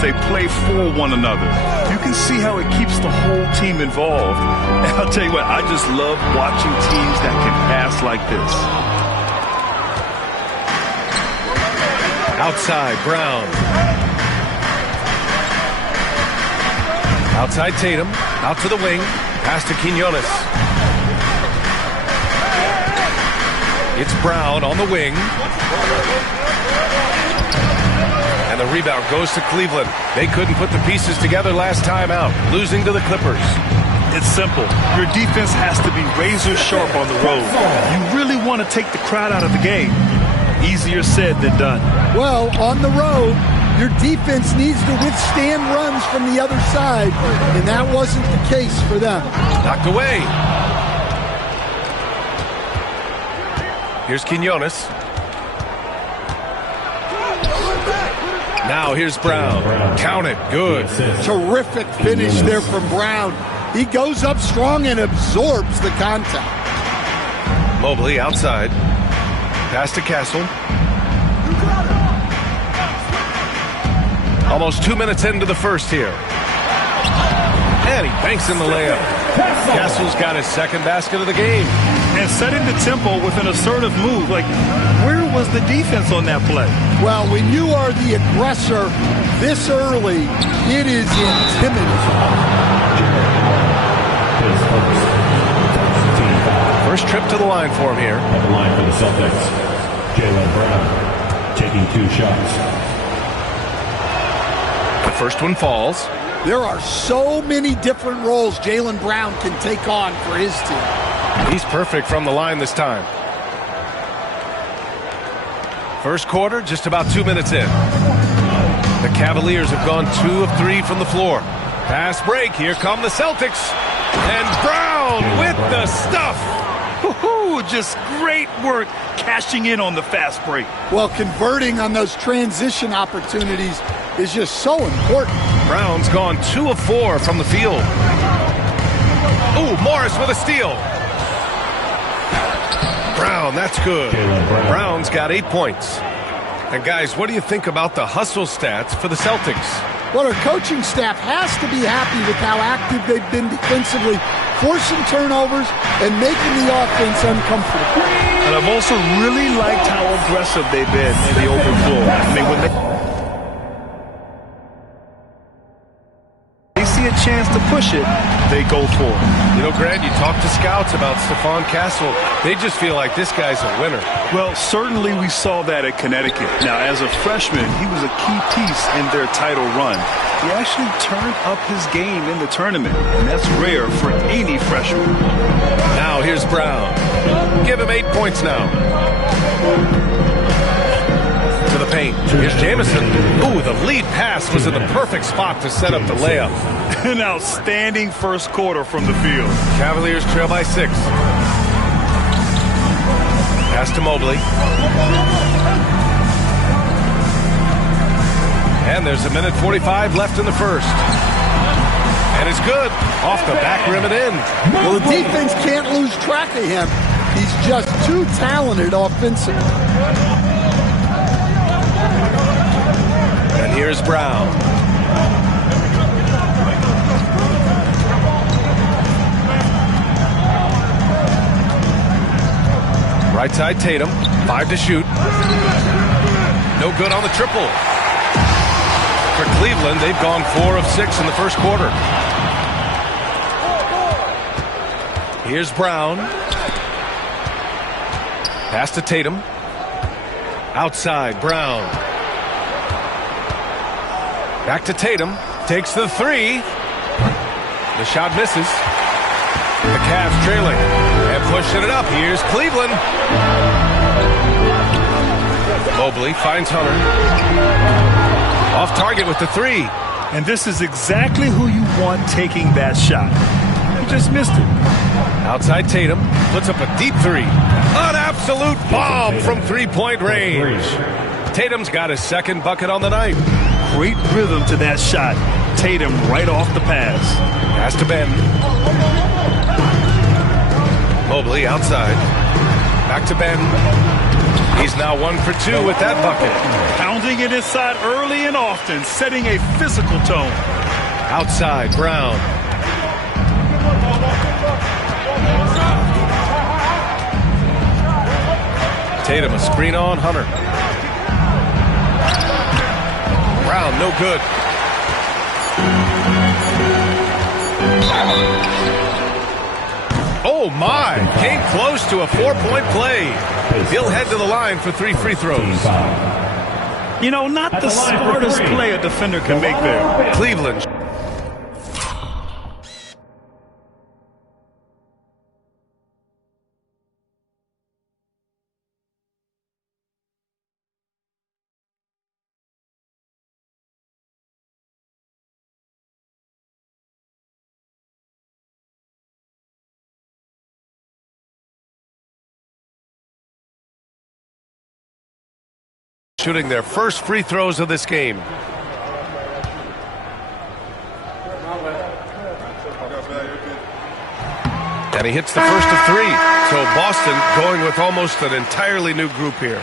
They play for one another. You can see how it keeps the whole team involved. And I'll tell you what, I just love watching teams that can pass like this. Outside, Brown. Outside Tatum. Out to the wing. Pass to Quinones. It's Brown on the wing. And the rebound goes to Cleveland. They couldn't put the pieces together last time out, losing to the Clippers. It's simple. Your defense has to be razor sharp on the road. You really want to take the crowd out of the game. Easier said than done. Well, on the road, your defense needs to withstand runs from the other side, and that wasn't the case for them. Knocked away. Here's Quinones. Now here's Brown. Count it. Good. Terrific finish there from Brown. He goes up strong and absorbs the contact. Mobley outside. Pass to Castle. Almost 2 minutes into the first here. And he banks in the layup. Castle's got his second basket of the game. And setting the tempo with an assertive move. Like, where was the defense on that play? Well, when you are the aggressor this early, it is intimidating. First trip to the line for him here. At the line for the Celtics, Jaylen Brown taking 2 shots. The first one falls. There are so many different roles Jaylen Brown can take on for his team. He's perfect from the line this time. First quarter, just about 2 minutes in. The Cavaliers have gone 2 of 3 from the floor. Pass break. Here come the Celtics. And Brown with the stuff. Woo-hoo, just great work cashing in on the fast break. Well, converting on those transition opportunities is just so important. Brown's gone 2 of 4 from the field. Ooh, Morris with a steal. Brown, that's good. Brown's got 8 points. And guys, what do you think about the hustle stats for the Celtics? Well, our coaching staff has to be happy with how active they've been defensively, forcing turnovers and making the offense uncomfortable. And I've also really liked how aggressive they've been in the open floor. I mean, when they see a chance to push it, they go for it. You know, Grant, you talk to scouts about Stephon Castle. They just feel like this guy's a winner. Well, certainly we saw that at Connecticut. Now, as a freshman, he was a key piece in their title run. He actually turned up his game in the tournament, and that's rare for any freshman. Now here's Brown. Give him 8 points now. To the paint. Here's Jamison. Ooh, the lead pass was in the perfect spot to set up the layup. An outstanding first quarter from the field. Cavaliers trail by 6. Pass to Mobley. And there's 1:45 left in the first. And it's good. Off the back rim and in. Well, the defense can't lose track of him. He's just too talented offensively. And here's Brown. Right side Tatum. 5 to shoot. No good on the triple. For Cleveland, they've gone 4 of 6 in the first quarter. Here's Brown. Pass to Tatum. Outside, Brown. Back to Tatum. Takes the 3. The shot misses. The Cavs trailing. And pushing it up. Here's Cleveland. Mobley finds Hunter. Off target with the 3. And this is exactly who you want taking that shot. He just missed it. Outside Tatum. Puts up a deep 3. An absolute bomb from three-point range. Tatum's got his second bucket on the night. Great rhythm to that shot. Tatum right off the pass. Pass to Ben. Mobley outside. Back to Ben. He's now 1 for 2 with that bucket. Pounding it inside early and often, setting a physical tone. Outside, Brown. Tatum, a screen on Hunter. Brown, no good. Oh, my. Came close to a 4-point play. He'll head to the line for 3 free throws. You know, not the smartest play a defender can make there. Cleveland. Shooting their first free throws of this game. And he hits the first of 3. So Boston going with almost an entirely new group here.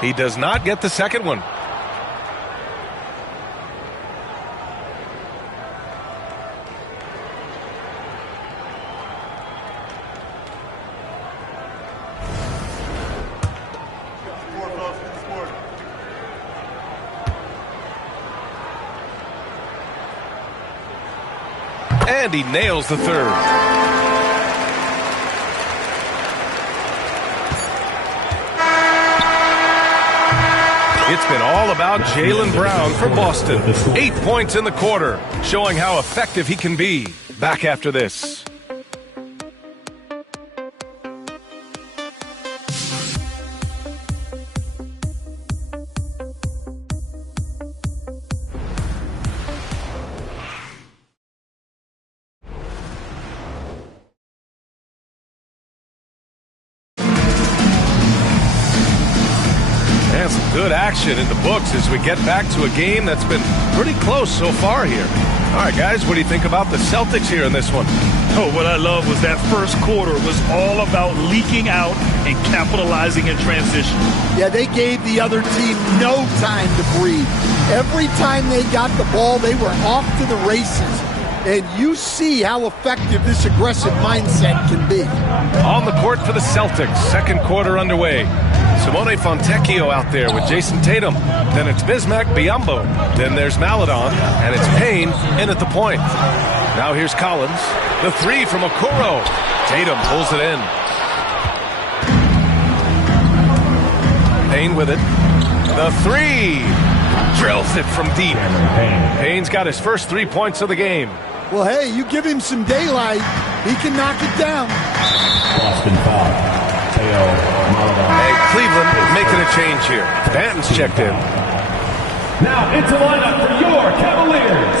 He does not get the second one. And he nails the third. It's been all about Jaylen Brown for Boston. 8 points in the quarter, showing how effective he can be. Back after this. And some good action in the books as we get back to a game that's been pretty close so far here. All right, guys, what do you think about the Celtics here in this one? Oh, what I love was that first quarter was all about leaking out and capitalizing in transition. Yeah, they gave the other team no time to breathe. Every time they got the ball, they were off to the races. And you see how effective this aggressive mindset can be. On the court for the Celtics, second quarter underway. Simone Fontecchio out there with Jason Tatum. Then it's Bismack Biyombo. Then there's Maledon, and it's Payne in at the point. Now here's Collins. The 3 from Okoro. Tatum pulls it in. Payne with it. The 3. Drills it from deep. Payne's got his first 3 points of the game. Well, hey, you give him some daylight, he can knock it down. Boston foul. And Cleveland making a change here. Banton's checked in. Now into lineup for your Cavaliers.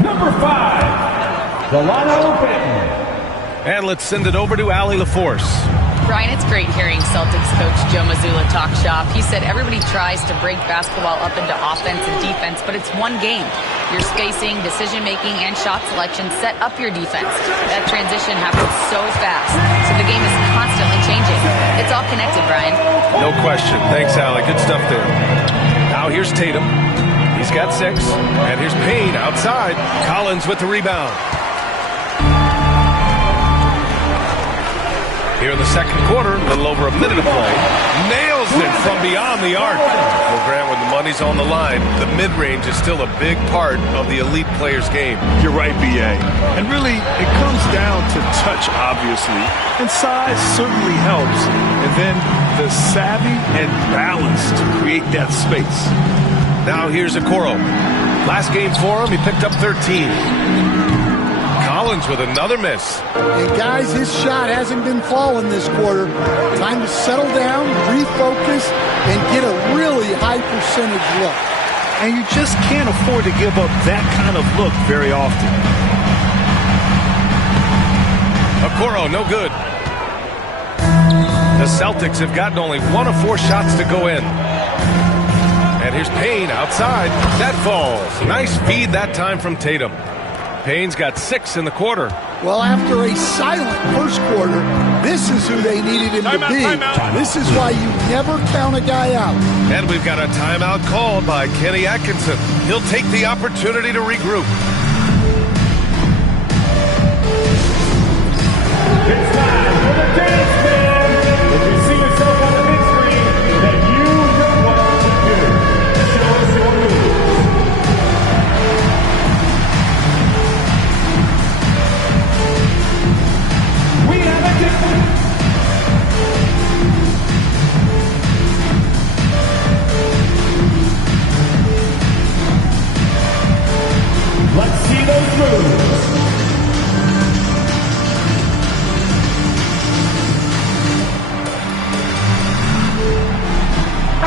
Number 5, Delano Banton. And let's send it over to Allie LaForce. Brian, it's great hearing Celtics coach Joe Mazzulla talk shop. He said everybody tries to break basketball up into offense and defense, but it's one game. Your spacing, decision-making, and shot selection set up your defense. That transition happens so fast, so the game is constantly changing. It's all connected, Brian. No question. Thanks, Allie. Good stuff there. Now here's Tatum. He's got 6. And here's Payne outside. Collins with the rebound. Here in the second quarter, a little over a minute of play. Nails it from beyond the arc. Well, Grant, when the money's on the line, the mid-range is still a big part of the elite player's game. You're right, B.A. And really, it comes down to touch, obviously. And size certainly helps. And then the savvy and balance to create that space. Now here's Okoro. Last game for him, he picked up 13. Collins with another miss. And guys, his shot hasn't been falling this quarter. Time to settle down, refocus, and get a really high percentage look. And you just can't afford to give up that kind of look very often. Okoro, no good. The Celtics have gotten only 1 of 4 shots to go in. And here's Payne outside. That falls. Nice feed that time from Tatum. Payne's got 6 in the quarter. Well, after a silent first quarter, this is who they needed him to be. This is why you never count a guy out. And we've got a timeout called by Kenny Atkinson. He'll take the opportunity to regroup. It's time for the dance band. If you see yourself on the big screen, then you know what to do. Show us your moves. We have a different. Let's see those moves.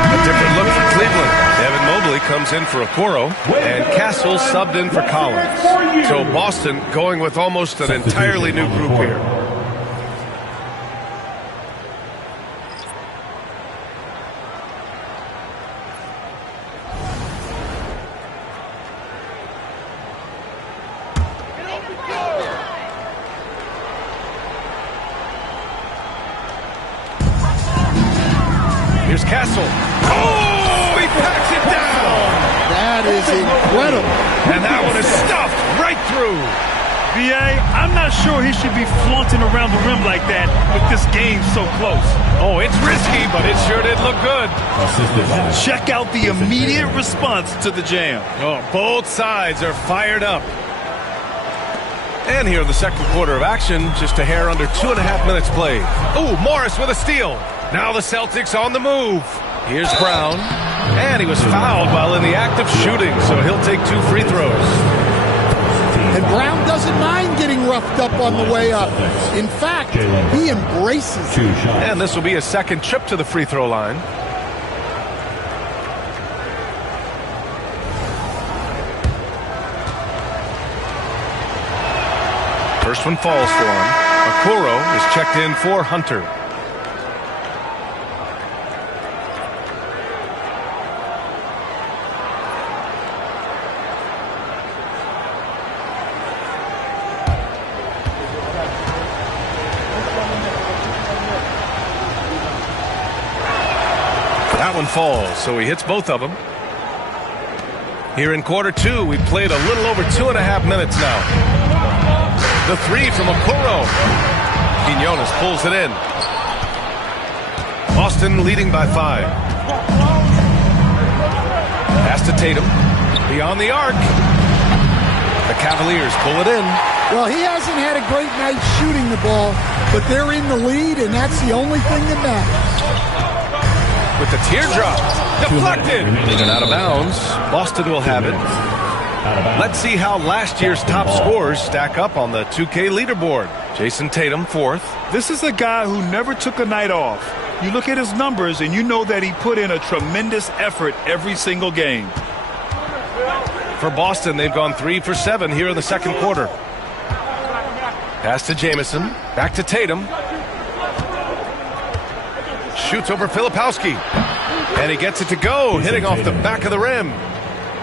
A different look for Cleveland. Evan Mobley comes in for Okoro, and Castle subbed in for Collins. So Boston going with almost an entirely new group here. Here's Castle. Oh, he packs it down. That is incredible. And that one is stuffed right through. B.A., I'm not sure he should be flaunting around the rim like that with this game so close. Oh, it's risky, but it sure did look good. Check out the immediate response to the jam. Oh, both sides are fired up. And here in the second quarter of action, just a hair under 2.5 minutes played. Oh, Morris with a steal. Now the Celtics on the move. Here's Brown. And he was fouled while in the act of shooting, so he'll take 2 free throws. And Brown doesn't mind getting roughed up on the way up. In fact, he embraces it. And this will be his second trip to the free throw line. First one falls for him. Okoro is checked in for Hunter. That one falls, so he hits both of them. Here in quarter 2, we've played a little over 2.5 minutes now. The 3 from Okoro. Quinones pulls it in. Boston leading by 5. Pass to Tatum. Beyond the arc. The Cavaliers pull it in. Well, he hasn't had a great night shooting the ball, but they're in the lead, and that's the only thing that matters. With the teardrop. Deflected. And out of bounds. Boston will have it. Let's see how last year's top scorers stack up on the 2K leaderboard. Jason Tatum, 4th. This is a guy who never took a night off. You look at his numbers and you know that he put in a tremendous effort every single game. For Boston, they've gone 3 for 7 here in the second quarter. Pass to Jamison. Back to Tatum. Shoots over Filipowski. And he gets it to go, hitting off the back of the rim.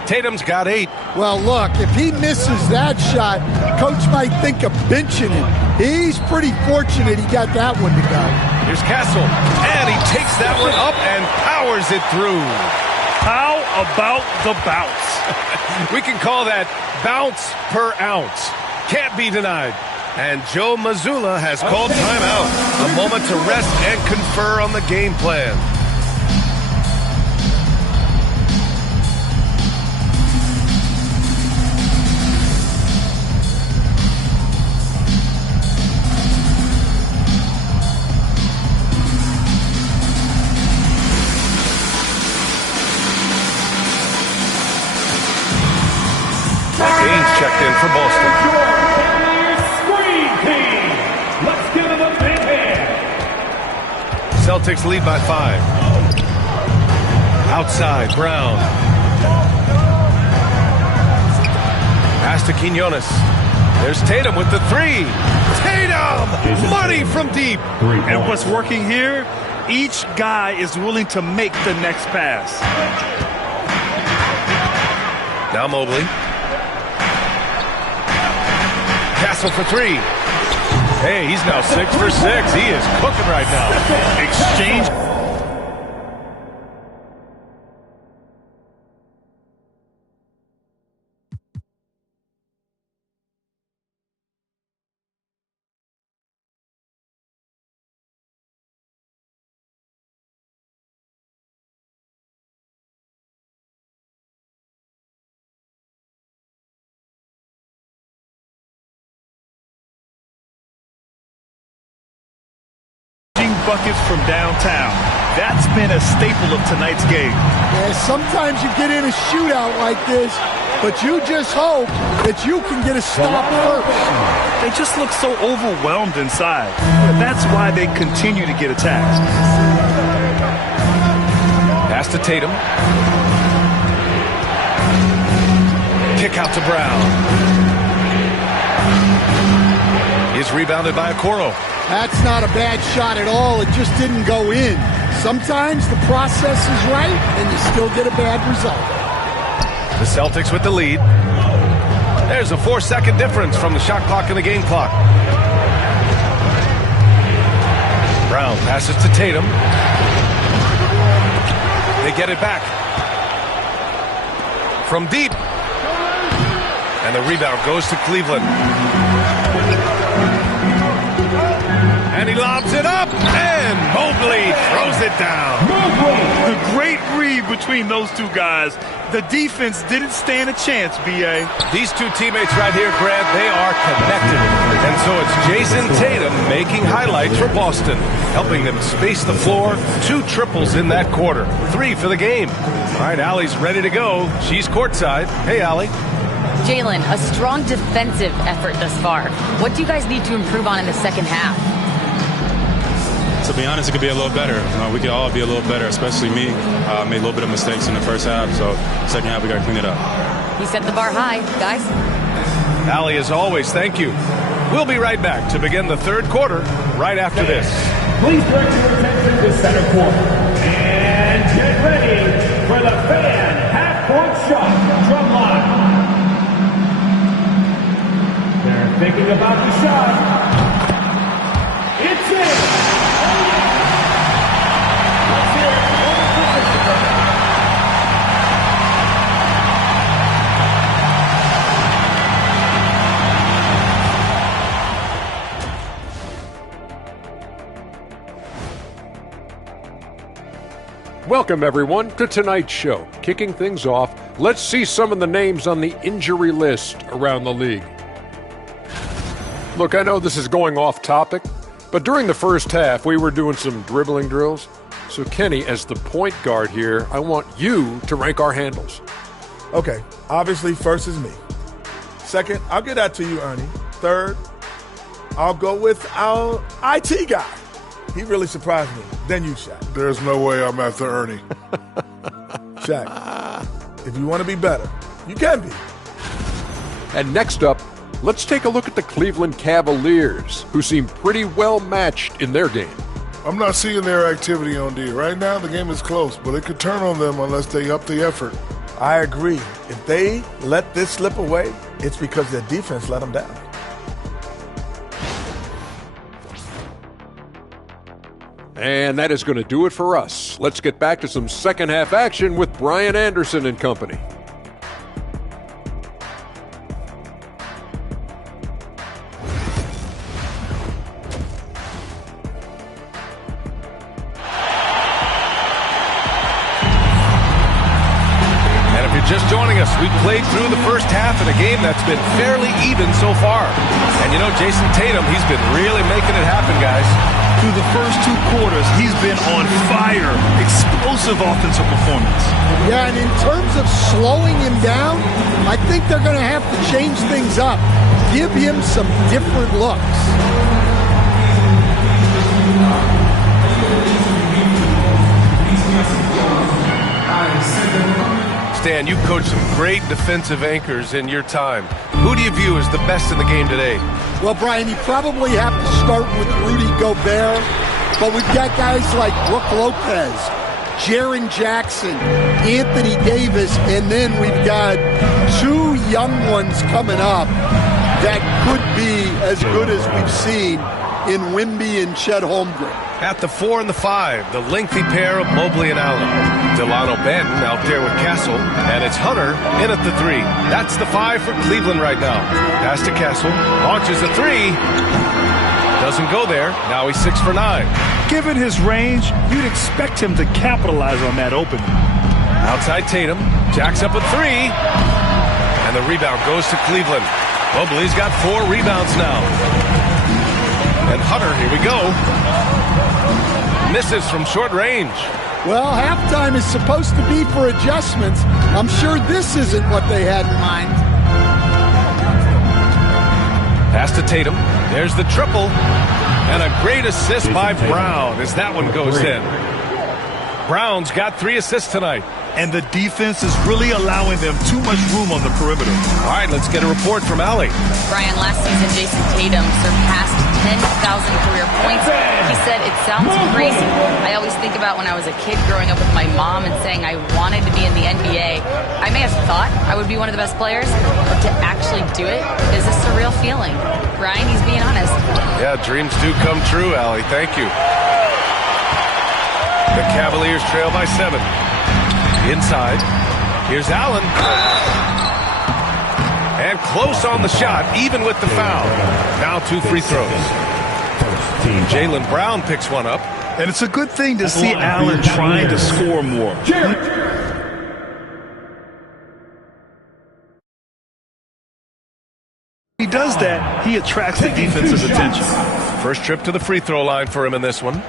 Tatum's got 8. Well, look, if he misses that shot, coach might think of benching him. He's pretty fortunate he got that one to go. Here's Castle. And he takes that one up and powers it through. How about the bounce? We can call that bounce per ounce. Can't be denied. And Joe Mazzulla has called timeout. A moment to rest and confer on the game plan. Gaines checked in for Boston. Screen team. Let's give them a big hand. Celtics lead by 5. Outside, Brown. Pass to Quinones. There's Tatum with the three. Tatum! Money from deep. And what's working here, each guy is willing to make the next pass. Now Mobley. Castle for three. Hey, he's now 6 for 6. He is cooking right now. Exchange. Buckets from downtown. That's been a staple of tonight's game. Yeah, sometimes you get in a shootout like this, but you just hope that you can get a stop first. They just look so overwhelmed inside. That's why they continue to get attacked. Pass to Tatum. Kick out to Brown. He's rebounded by Okoro. That's not a bad shot at all. It just didn't go in. Sometimes the process is right, and you still get a bad result. The Celtics with the lead. There's a 4-second difference from the shot clock and the game clock. Brown passes to Tatum. They get it back. From deep. And the rebound goes to Cleveland. And he lobs it up, and Mobley throws it down. The great read between those two guys. The defense didn't stand a chance, B.A. These two teammates right here, Grant, they are connected. And so it's Jason Tatum making highlights for Boston, helping them space the floor. 2 triples in that quarter. 3 for the game. All right, Allie's ready to go. She's courtside. Hey, Allie. Jalen, a strong defensive effort thus far. What do you guys need to improve on in the second half? To be honest, it could be a little better. We could all be a little better, especially me. Made a little bit of mistakes in the first half, so second half we got to clean it up. He set the bar high, guys. Allie, as always, thank you. We'll be right back to begin the third quarter right after this. Please direct your attention to center court. And get ready for the fan half-court shot drum line. They're thinking about the shot. It's in! Welcome, everyone, to tonight's show. Kicking things off, let's see some of the names on the injury list around the league. Look, I know this is going off topic, but during the first half, we were doing some dribbling drills. So, Kenny, as the point guard here, I want you to rank our handles. Okay, obviously, first is me. Second, I'll get that to you, Ernie. Third, I'll go with our IT guy. He really surprised me. Then you, Shaq. There's no way I'm after Ernie. Shaq, if you want to be better, you can be. And next up, let's take a look at the Cleveland Cavaliers, who seem pretty well matched in their game. I'm not seeing their activity on D. Right now, the game is close, but it could turn on them unless they up the effort. I agree. If they let this slip away, it's because their defense let them down. And that is going to do it for us. Let's get back to some second half action with Brian Anderson and company. Just joining us, we played through the first half in a game that's been fairly even so far. And you know, Jason Tatum, he's been really making it happen, guys. Through the first 2 quarters, he's been on fire. Explosive offensive performance. Yeah, and in terms of slowing him down, I think they're going to have to change things up. Give him some different looks. Stan, you coached some great defensive anchors in your time. Who do you view as the best in the game today? Well, Brian, you probably have to start with Rudy Gobert, but we've got guys like Brook Lopez, Jaren Jackson, Anthony Davis, and then we've got 2 young ones coming up that could be as good as we've seen in Wemby and Chet Holmgren. At the 4 and the 5, the lengthy pair of Mobley and Allen. Delano Banton out there with Castle, and it's Hunter in at the 3. That's the 5 for Cleveland right now. Pass to Castle, launches a 3. Doesn't go there. Now he's 6 for 9. Given his range, you'd expect him to capitalize on that opening. Outside Tatum, jacks up a 3. And the rebound goes to Cleveland. Mobley's got 4 rebounds now. And Hunter, here we go. Misses from short range. Well, halftime is supposed to be for adjustments. I'm sure this isn't what they had in mind. Pass to Tatum. There's the triple. And a great assist by Brown as that one goes in. Brown's got 3 assists tonight. And the defense is really allowing them too much room on the perimeter. All right, let's get a report from Allie. Brian, last season, Jason Tatum surpassed 10,000 career points. He said, it sounds crazy. I always think about when I was a kid growing up with my mom and saying I wanted to be in the NBA. I may have thought I would be one of the best players, but to actually do it is a surreal feeling. Brian, he's being honest. Yeah, dreams do come true, Allie. Thank you. The Cavaliers trail by 7. Inside. Here's Allen. And close on the shot, even with the foul. Now 2 free throws. Jaylen Brown picks one up. And it's a good thing to see Allen trying to score more. He does that, he attracts the defense's attention. First trip to the free throw line for him in this one.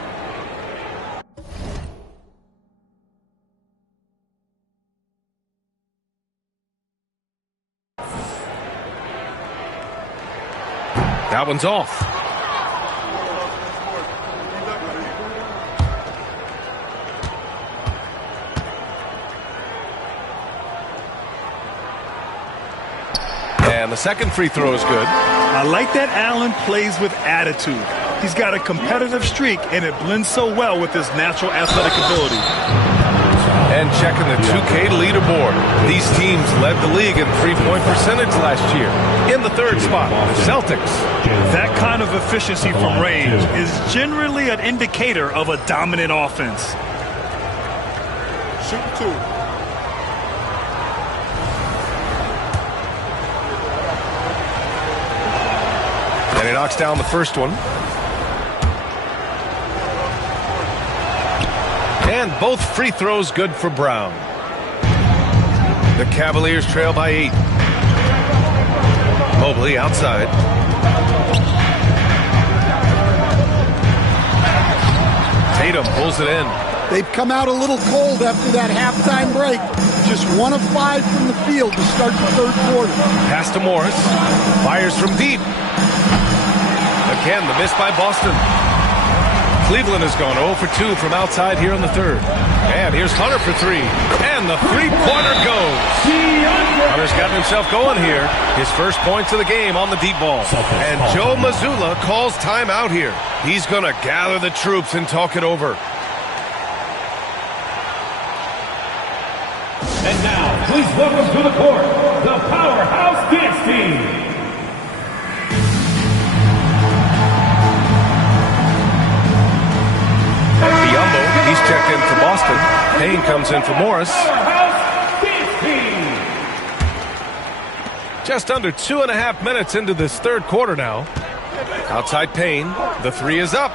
That one's off. And the second free throw is good. I like that Allen plays with attitude. He's got a competitive streak, and it blends so well with his natural athletic ability. And checking the 2K leaderboard. These teams led the league in three-point percentage last year. In the 3rd spot, the Celtics. That kind of efficiency from range is generally an indicator of a dominant offense. Shoot 2. And he knocks down the first one. And both free throws good for Brown. The Cavaliers trail by 8. Mobley outside. Tatum pulls it in. They've come out a little cold after that halftime break. Just 1 of 5 from the field to start the 3rd quarter. Pass to Morris. Fires from deep. Again, the miss by Boston. Cleveland has gone 0 for 2 from outside here in the 3rd. And here's Hunter for 3. And the three-pointer goes. Hunter's gotten himself going here. His first points of the game on the deep ball. And Joe Mazzulla calls timeout here. He's going to gather the troops and talk it over. And now, please welcome to the court, the Powerhouse Dance Team. Biyombo, he's checked in for Boston. Payne comes in for Morris. Just under 2.5 minutes into this 3rd quarter now. Outside Payne, the 3 is up.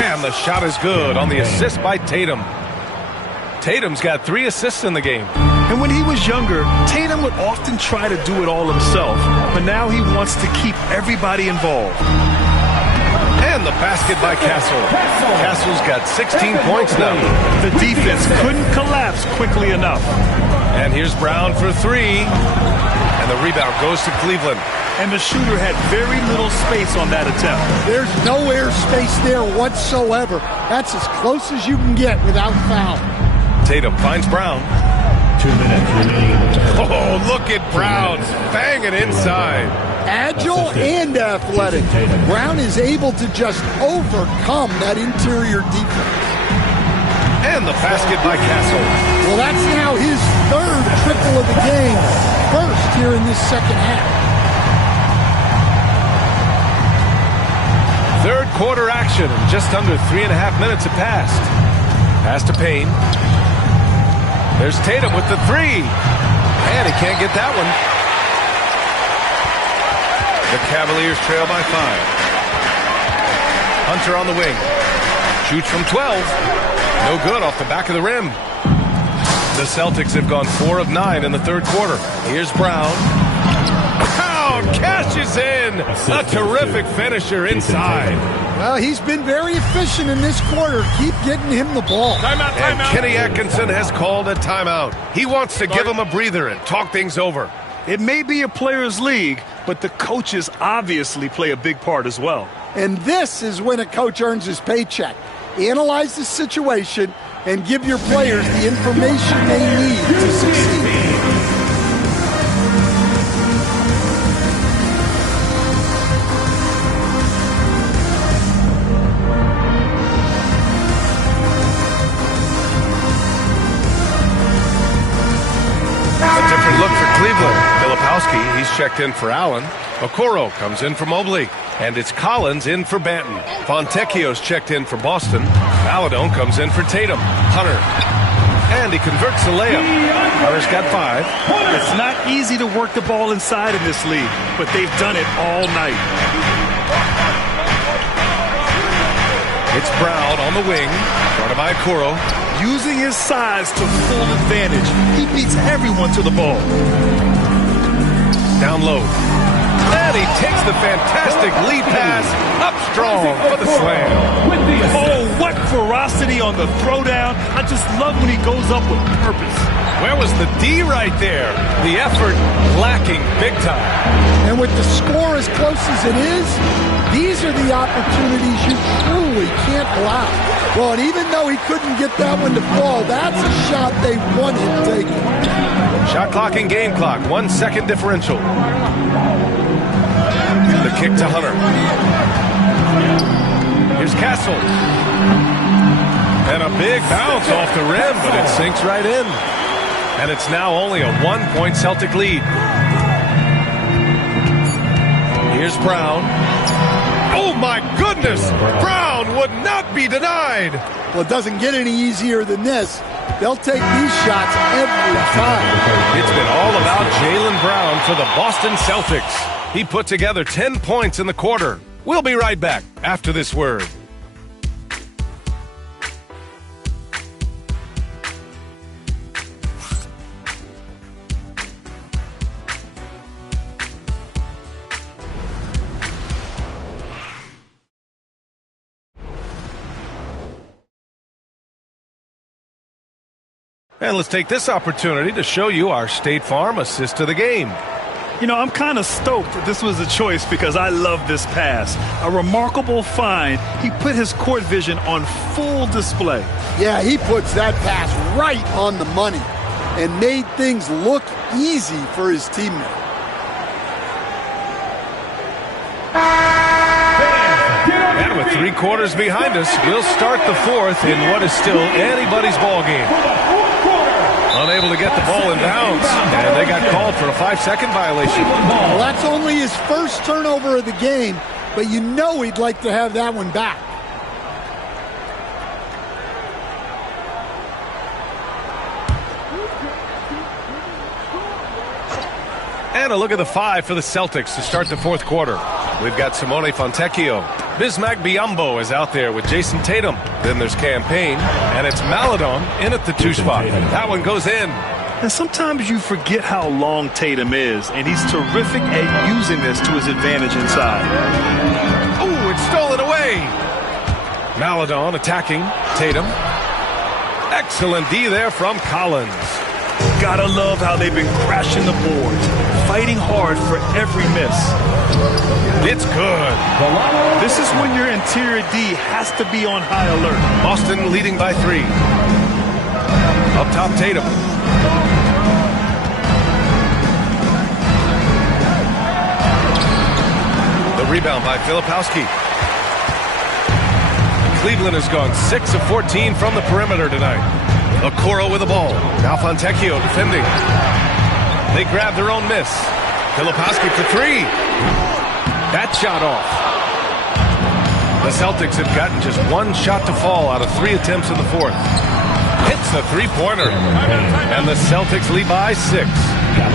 And the shot is good on the assist by Tatum. Tatum's got 3 assists in the game. And when he was younger, Tatum would often try to do it all himself, but now he wants to keep everybody involved. And the basket by Castle. Castle's got 16 points now. The defense couldn't collapse quickly enough. And here's Brown for 3. And the rebound goes to Cleveland. And the shooter had very little space on that attempt. There's no air space there whatsoever. That's as close as you can get without foul. Tatum finds Brown. 2 minutes remaining in the third. Oh, look at Brown banging inside. Agile and athletic. Brown is able to just overcome that interior defense. And the basket by Castle. Well, that's now his third triple of the game. First here in this second half. Third quarter action, and just under 3.5 minutes have passed. Pass to Payne. There's Tatum with the three. And he can't get that one. The Cavaliers trail by 5. Hunter on the wing. Shoots from 12. No good off the back of the rim. The Celtics have gone 4 of 9 in the third quarter. Here's Brown. Brown cashes in. A terrific finisher inside. Well, he's been very efficient in this quarter. Keep getting him the ball. Timeout. And Kenny Atkinson has called a timeout. He wants to give him a breather and talk things over. It may be a player's league, but the coaches obviously play a big part as well. And this is when a coach earns his paycheck. Analyze the situation and give your players the information they need to succeed. Look for Cleveland. Filipowski, he's checked in for Allen. Okoro comes in for Mobley. And it's Collins in for Banton. Fontecchio's checked in for Boston. Maladon comes in for Tatum. Hunter. And he converts the layup. Hunter's got 5. It's not easy to work the ball inside in this league, but they've done it all night. It's Brown on the wing. Guarded by Okoro. Using his size to full advantage. He beats everyone to the ball. Down low. And he takes the fantastic lead pass up strong for the slam. Oh, what ferocity on the throwdown. I just love when he goes up with purpose. Where was the D right there? The effort lacking big time. And with the score as close as it is, these are the opportunities you truly can't allow. Well, and even though he couldn't get that one to fall, that's a shot they want him taking. Shot clock and game clock, 1 second differential. The kick to Hunter. Here's Castle. And a big bounce off the rim, but it sinks right in. And it's now only a 1-point Celtic lead. Here's Brown. Oh, my goodness! Brown would not be denied! Well, it doesn't get any easier than this. They'll take these shots every time. It's been all about Jaylen Brown for the Boston Celtics. He put together 10 points in the quarter. We'll be right back after this word. And let's take this opportunity to show you our State Farm assist to the game. You know, I'm kind of stoked that this was a choice because I love this pass. A remarkable find. He put his court vision on full display. Yeah, he puts that pass right on the money and made things look easy for his teammate. And with 3 quarters behind us, we'll start the fourth in what is still anybody's ball game. Unable to get the ball in bounds, and they got called for a 5-second violation. Well, that's only his first turnover of the game, but you know he'd like to have that one back. And a look at the 5 for the Celtics to start the fourth quarter. We've got Simone Fontecchio. Bismack Biyombo is out there with Jason Tatum. Then there's Cam Payne, and it's Maladon in at the 2 spot. That one goes in. And sometimes you forget how long Tatum is, and he's terrific at using this to his advantage inside. Oh, it's stolen away. Maladon attacking Tatum. Excellent D there from Collins. Gotta love how they've been crashing the boards, fighting hard for every miss. It's good. This is when your interior D has to be on high alert. Boston leading by 3. Up top, Tatum. Rebound by Filipowski. Cleveland has gone 6 of 14 from the perimeter tonight. Okoro with the ball. Now Fontecchio defending. They grab their own miss. Filipowski for 3. That shot off. The Celtics have gotten just 1 shot to fall out of 3 attempts in the fourth. Hits the three-pointer. And the Celtics lead by 6.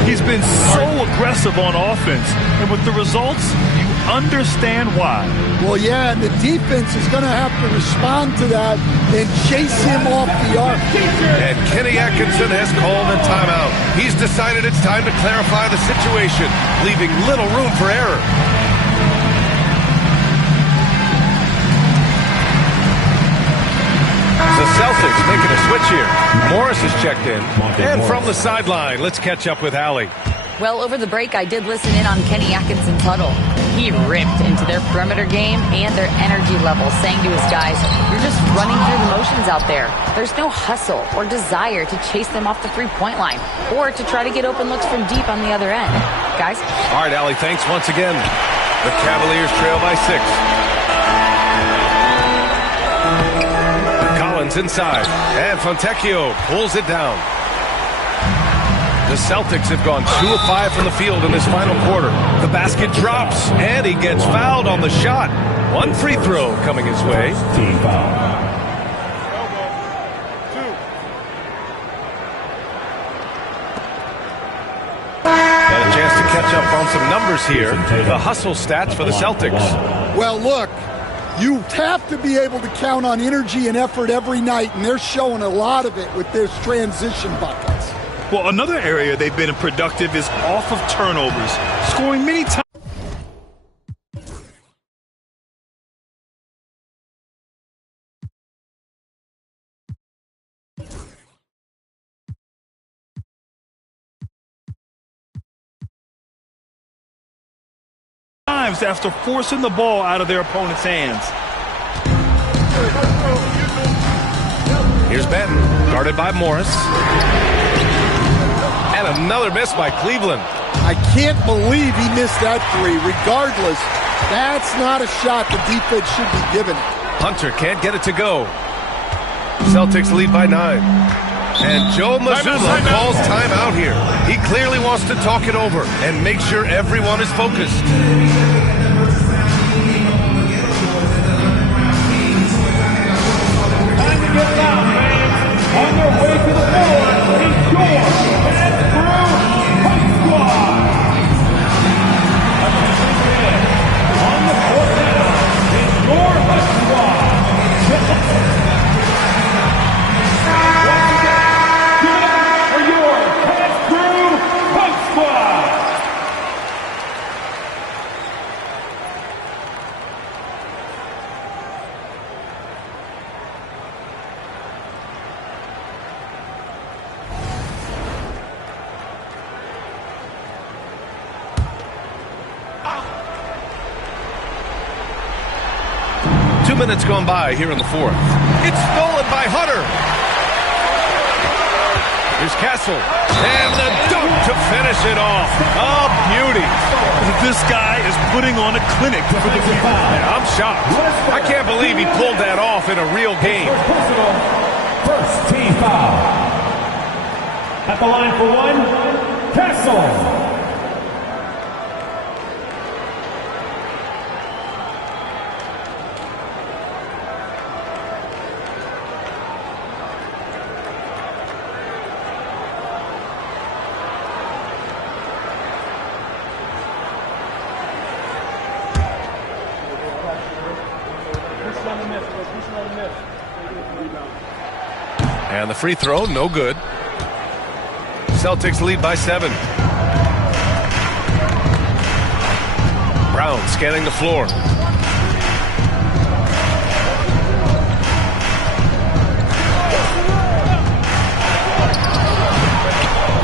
He's been so aggressive on offense, and with the results, you understand why. Well, yeah, and the defense is going to have to respond to that and chase him off the arc. And Kenny Atkinson has called a timeout. He's decided it's time to clarify the situation, leaving little room for error. The Celtics making a switch here. Morris has checked in. And from the sideline, let's catch up with Allie. Well, over the break, I did listen in on Kenny Atkinson's huddle. He ripped into their perimeter game and their energy level, saying to his guys, you're just running through the motions out there. There's no hustle or desire to chase them off the three-point line or to try to get open looks from deep on the other end. Guys? All right, Allie, thanks once again. The Cavaliers trail by 6. Collins inside, and Fontecchio pulls it down. The Celtics have gone 2 of 5 from the field in this final quarter. The basket drops, and he gets fouled on the shot. 1 free throw coming his way. Team foul. And a chance to catch up on some numbers here. The hustle stats for the Celtics. Well, look, you have to be able to count on energy and effort every night, and they're showing a lot of it with their transition buckets. Well, another area they've been productive is off of turnovers, scoring many times. After forcing the ball out of their opponent's hands. Here's Benton, guarded by Morris. And another miss by Cleveland. I can't believe he missed that 3. Regardless, that's not a shot the defense should be giving it. Hunter can't get it to go. Celtics lead by 9. And Joe Mazzulla calls timeout here. He clearly wants to talk it over and make sure everyone is focused. Time to get down, fans. On their way to the floor is your Fast Brew Punch Squad. On the court now is your Punch Squad. Minutes gone by here in the fourth. It's stolen by Hunter. Here's Castle. And the dunk to finish it off. A beauty. This guy is putting on a clinic for the people. I'm shocked. I can't believe he pulled that off in a real game. First team foul. At the line for 1, Castle. And the free throw, no good. Celtics lead by 7. Brown scanning the floor.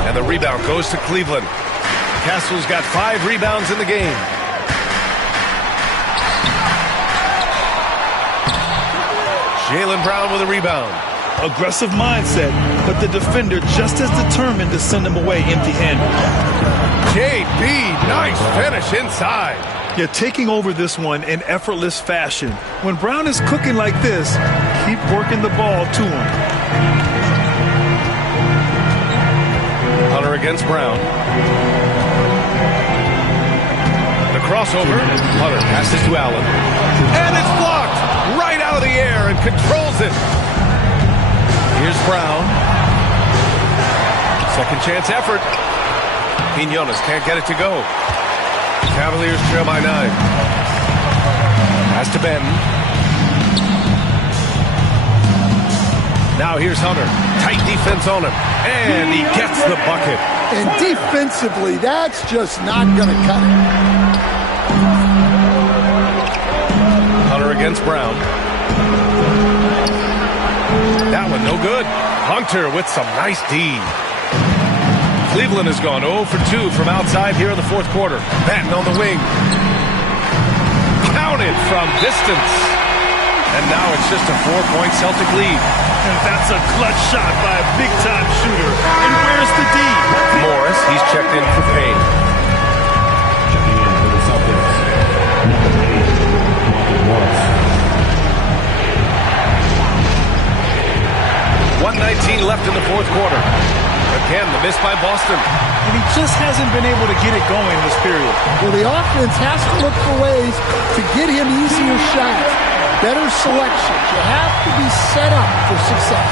And the rebound goes to Cleveland. Castle's got 5 rebounds in the game. Jaylen Brown with a rebound. Aggressive mindset, but the defender just as determined to send him away empty-handed. JB, nice finish inside. Yeah, taking over this one in effortless fashion. When Brown is cooking like this, keep working the ball to him. Hunter against Brown. The crossover. Hunter passes to Allen. And it's blocked right out of the air and controls it. Here's Brown. Second chance effort. Quinones can't get it to go. The Cavaliers trail by 9. Pass to Benton. Now here's Hunter. Tight defense on him. And he gets the bucket. And defensively, that's just not going to cut it. Hunter against Brown. That one no good. Hunter with some nice D. Cleveland has gone 0 for 2 from outside here in the fourth quarter. Batten on the wing. Counted from distance. And now it's just a 4-point Celtic lead. And that's a clutch shot by a big-time shooter. And where's the D? Morris, he's checked in for Payne. Checking in for the Celtics, number 8, Monty Morris. 1:19 left in the fourth quarter. Again, the miss by Boston. And he just hasn't been able to get it going this period. Well, the offense has to look for ways to get him easier shots, better selections. You have to be set up for success.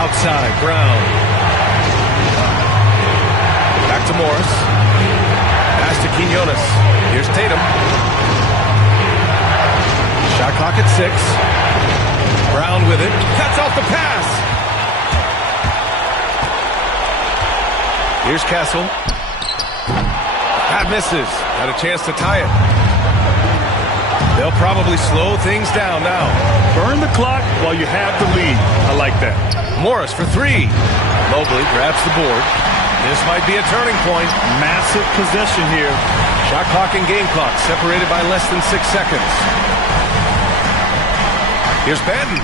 Outside, Brown. Back to Morris. Pass to Quinones. Here's Tatum. Shot clock at 6. Brown with it. Cuts off the pass. Here's Castle. That misses. Had a chance to tie it. They'll probably slow things down now. Burn the clock while you have the lead. I like that. Morris for 3. Mobley grabs the board. This might be a turning point. Massive possession here. Shot clock and game clock separated by less than 6 seconds. Here's Benton.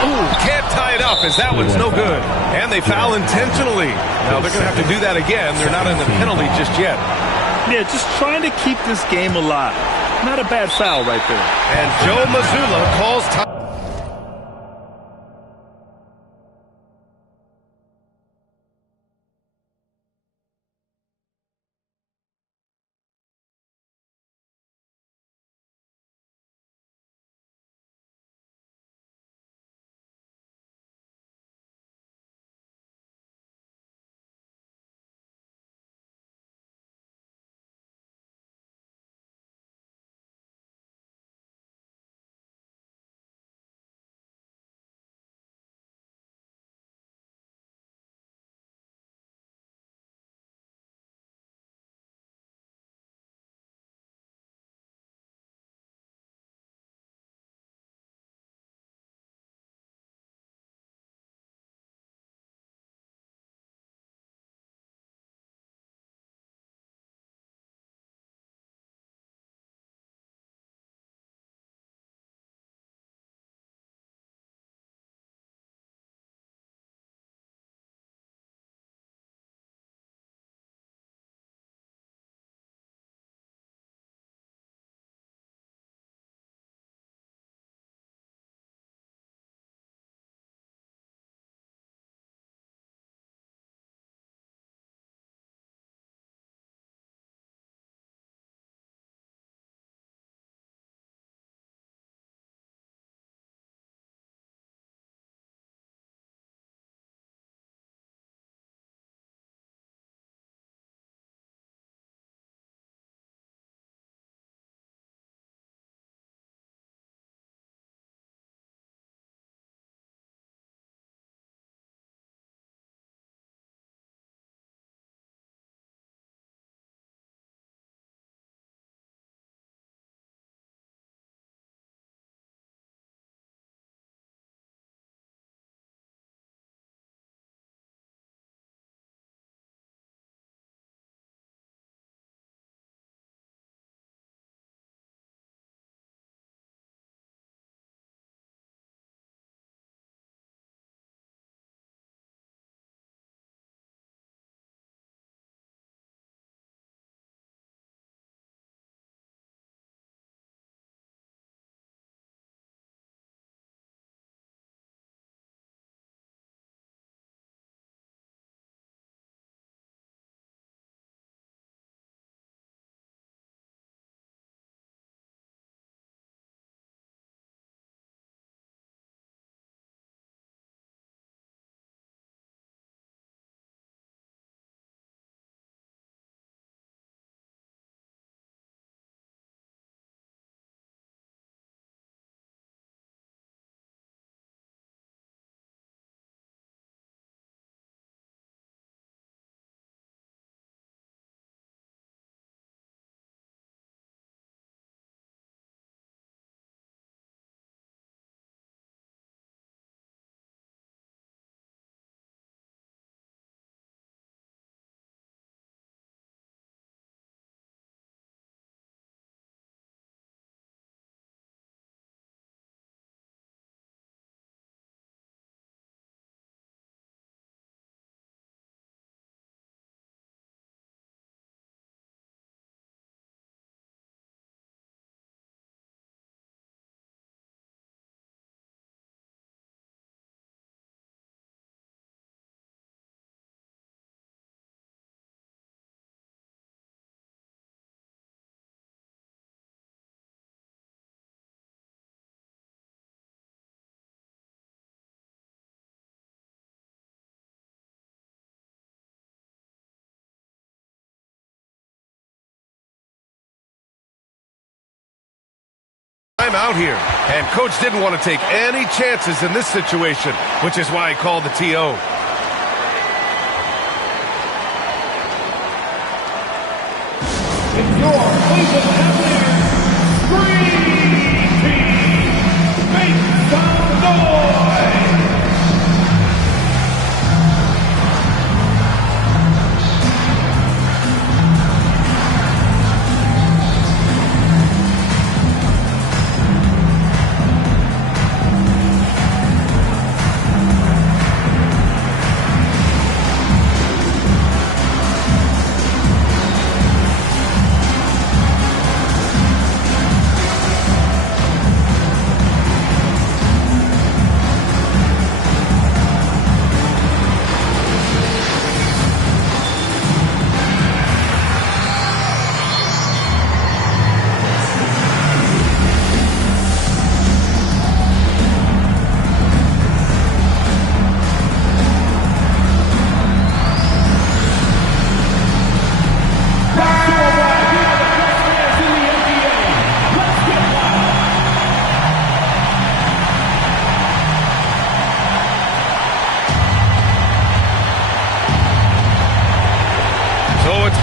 Ooh, can't tie it up as that one's no good. And they foul intentionally. Now they're going to have to do that again. They're not in the penalty just yet. Yeah, just trying to keep this game alive. Not a bad foul right there. And Joe Mazzulla calls time. timeout here. And coach didn't want to take any chances in this situation, which is why he called the TO. Your Cleveland Cavaliers Dream Team, make some noise!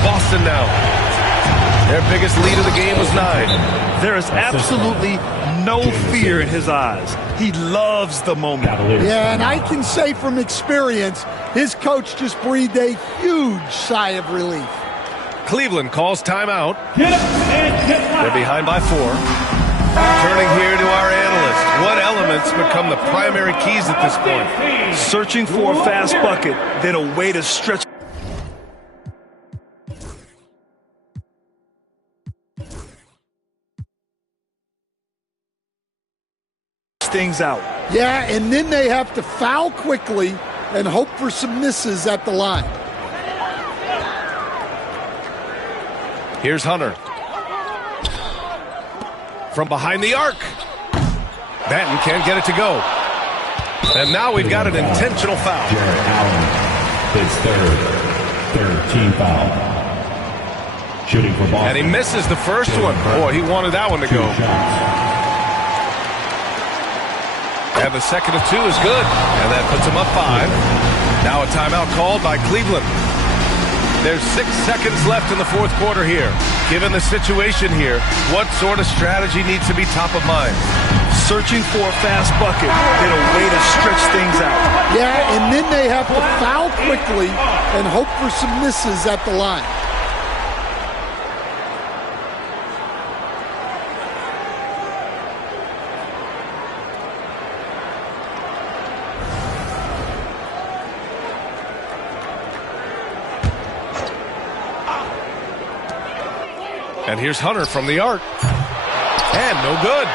Boston now. Their biggest lead of the game was 9. There is absolutely no fear in his eyes. He loves the moment. Yeah, and I can say from experience, his coach just breathed a huge sigh of relief. Cleveland calls timeout. They're behind by 4. Turning here to our analyst. What elements become the primary keys at this point? Searching for a fast bucket, then a way to stretch things out. Yeah, and then they have to foul quickly and hope for some misses at the line. Here's Hunter. From behind the arc. Banton can't get it to go. And now we've got an intentional foul. Jarrett Allen, his third team foul. Shooting for Boston. And he misses the first one. Boy, he wanted that one to go. And the second of 2 is good. And that puts him up 5. Now a timeout called by Cleveland. There's 6 seconds left in the fourth quarter here. Given the situation here, what sort of strategy needs to be top of mind? Searching for a fast bucket, then a way to stretch things out. Yeah, and then they have to foul quickly and hope for some misses at the line. And here's Hunter from the arc. And no good.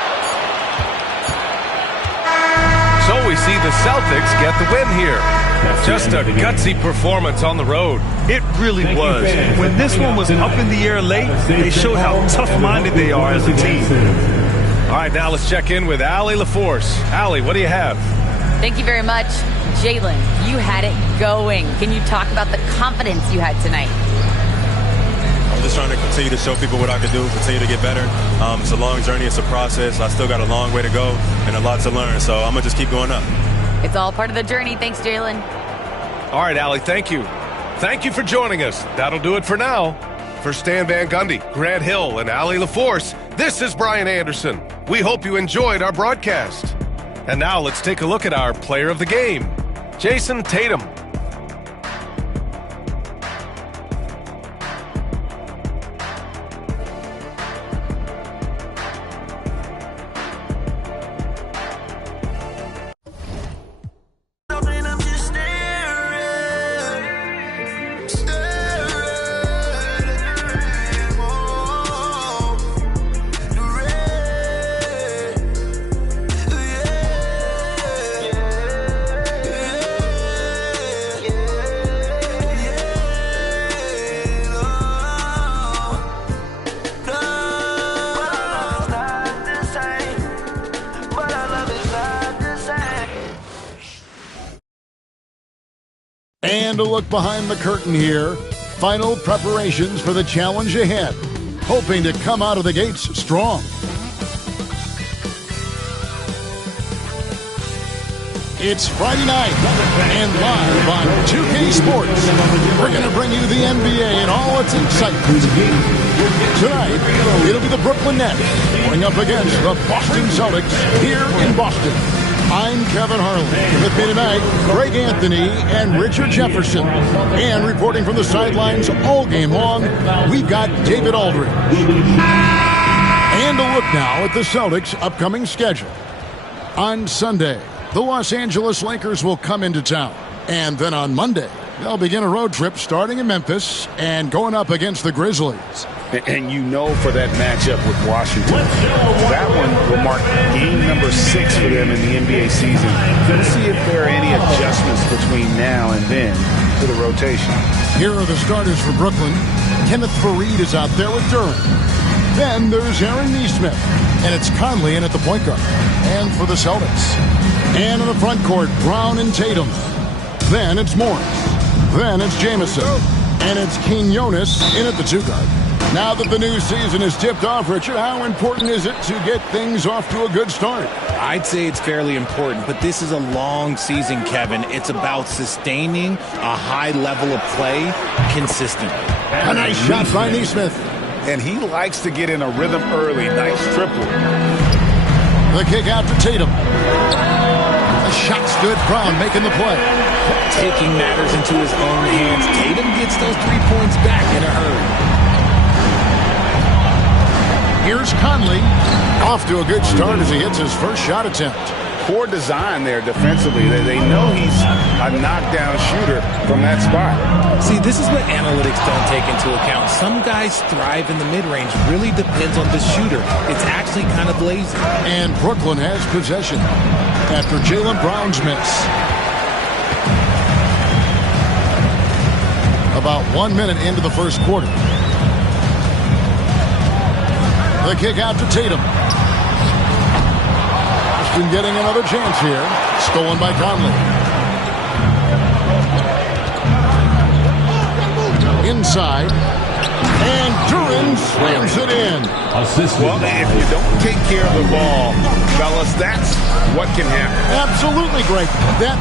So we see the Celtics get the win here. Just a gutsy performance on the road. It really was. When this one was up in the air late, they showed how tough-minded they are as a team. All right, now let's check in with Allie LaForce. Allie, what do you have? Thank you very much. Jalen, you had it going. Can you talk about the confidence you had tonight? I'm just trying to continue to show people what I can do, continue to get better. It's a long journey. It's a process. I still got a long way to go and a lot to learn, so I'm going to just keep going up. It's all part of the journey. Thanks, Jalen. All right, Allie, thank you. Thank you for joining us. That'll do it for now. For Stan Van Gundy, Grant Hill, and Allie LaForce, this is Brian Anderson. We hope you enjoyed our broadcast. And now let's take a look at our player of the game, Jason Tatum. And a look behind the curtain here. Final preparations for the challenge ahead. Hoping to come out of the gates strong. It's Friday night, and live on 2K Sports, we're going to bring you the NBA and all its excitement. Tonight, it'll be the Brooklyn Nets going up against the Boston Celtics here in Boston. I'm Kevin Harlan. With me tonight, Greg Anthony and Richard Jefferson. And reporting from the sidelines all game long, we've got David Aldridge. And a look now at the Celtics' upcoming schedule. On Sunday, the Los Angeles Lakers will come into town. And then on Monday, they'll begin a road trip starting in Memphis and going up against the Grizzlies. And you know for that matchup with Washington, that one will mark game number 6 for them in the NBA season. Let's see if there are any adjustments between now and then to the rotation. Here are the starters for Brooklyn. Kenneth Faried is out there with Durant. Then there's Aaron Nesmith, and it's Conley in at the point guard. And for the Celtics. And in the front court, Brown and Tatum. Then it's Morris. Then it's Jamison. And it's Quinones in at the 2 guard. Now that the new season is tipped off, Richard, how important is it to get things off to a good start? I'd say it's fairly important, but this is a long season, Kevin. It's about sustaining a high level of play consistently. A nice shot by Nesmith. And he likes to get in a rhythm early. Nice triple. The kick out to Tatum. The shot stood. Brown making the play. Taking matters into his own hands. Tatum gets those 3 points back in a hurry. Here's Conley. Off to a good start as he hits his first shot attempt. Poor design there defensively. They know he's a knockdown shooter from that spot. See, this is what analytics don't take into account. Some guys thrive in the mid-range. Really depends on the shooter. It's actually kind of lazy. And Brooklyn has possession after Jaylen Brown's miss. About 1 minute into the first quarter. The kick out to Tatum. Boston getting another chance here. Stolen by Conley. Inside. And Duran slams it in. Well, if you don't take care of the ball, fellas, that's what can happen. Absolutely, Greg. That